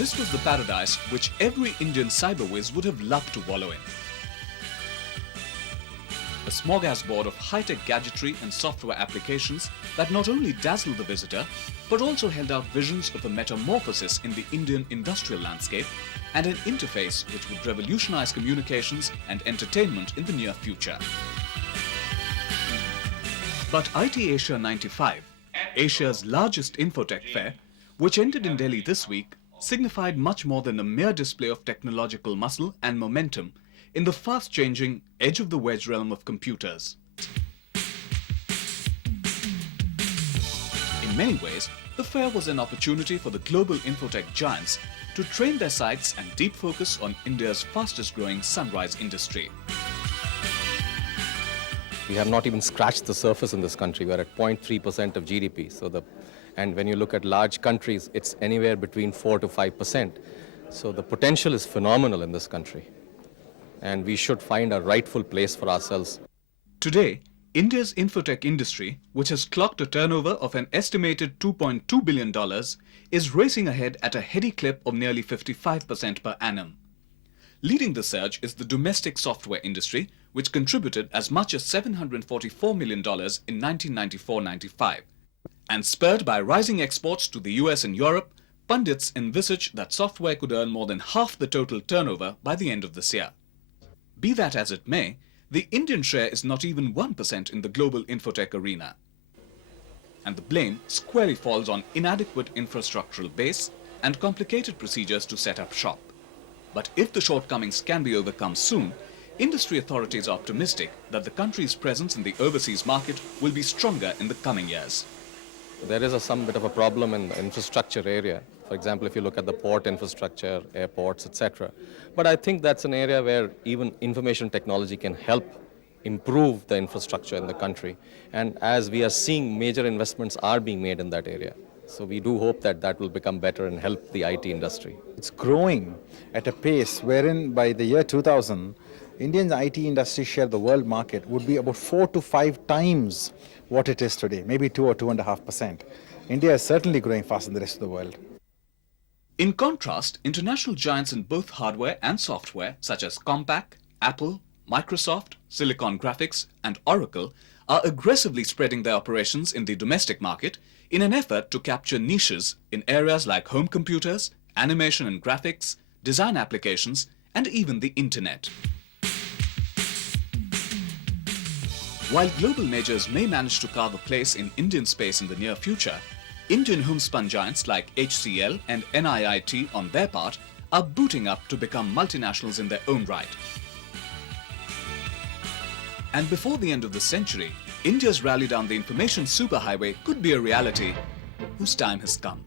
This was the paradise which every Indian cyberwiz would have loved to wallow in. A smorgasbord of high-tech gadgetry and software applications that not only dazzled the visitor, but also held out visions of a metamorphosis in the Indian industrial landscape and an interface which would revolutionize communications and entertainment in the near future. But IT Asia 95, Asia's largest infotech fair, which ended in Delhi this week, signified much more than a mere display of technological muscle and momentum in the fast-changing edge of the wedge realm of computers. In many ways, the fair was an opportunity for the global infotech giants to train their sights and deep focus on India's fastest-growing sunrise industry. We have not even scratched the surface in this country. We are at 0.3% of GDP. And when you look at large countries, it's anywhere between 4 to 5%. So the potential is phenomenal in this country. And we should find a rightful place for ourselves. Today, India's infotech industry, which has clocked a turnover of an estimated $2.2 billion, is racing ahead at a heady clip of nearly 55% per annum. Leading the surge is the domestic software industry, which contributed as much as $744 million in 1994-95. And spurred by rising exports to the US and Europe, pundits envisage that software could earn more than half the total turnover by the end of this year. Be that as it may, the Indian share is not even 1% in the global infotech arena. And the blame squarely falls on inadequate infrastructural base and complicated procedures to set up shop. But if the shortcomings can be overcome soon, industry authorities are optimistic that the country's presence in the overseas market will be stronger in the coming years. There is some bit of a problem in the infrastructure area. For example, if you look at the port infrastructure, airports, etc. But I think that's an area where even information technology can help improve the infrastructure in the country. And as we are seeing, major investments are being made in that area. So we do hope that that will become better and help the IT industry. It's growing at a pace wherein by the year 2000, Indian IT industry share of the world market would be about 4 to 5 times what it is today, maybe 2 or 2.5%. India is certainly growing faster than the rest of the world. In contrast, international giants in both hardware and software such as Compaq, Apple, Microsoft, Silicon Graphics and Oracle are aggressively spreading their operations in the domestic market in an effort to capture niches in areas like home computers, animation and graphics, design applications and even the internet. While global majors may manage to carve a place in Indian space in the near future, Indian homespun giants like HCL and NIIT on their part are booting up to become multinationals in their own right. And before the end of the century, India's rally down the information superhighway could be a reality whose time has come.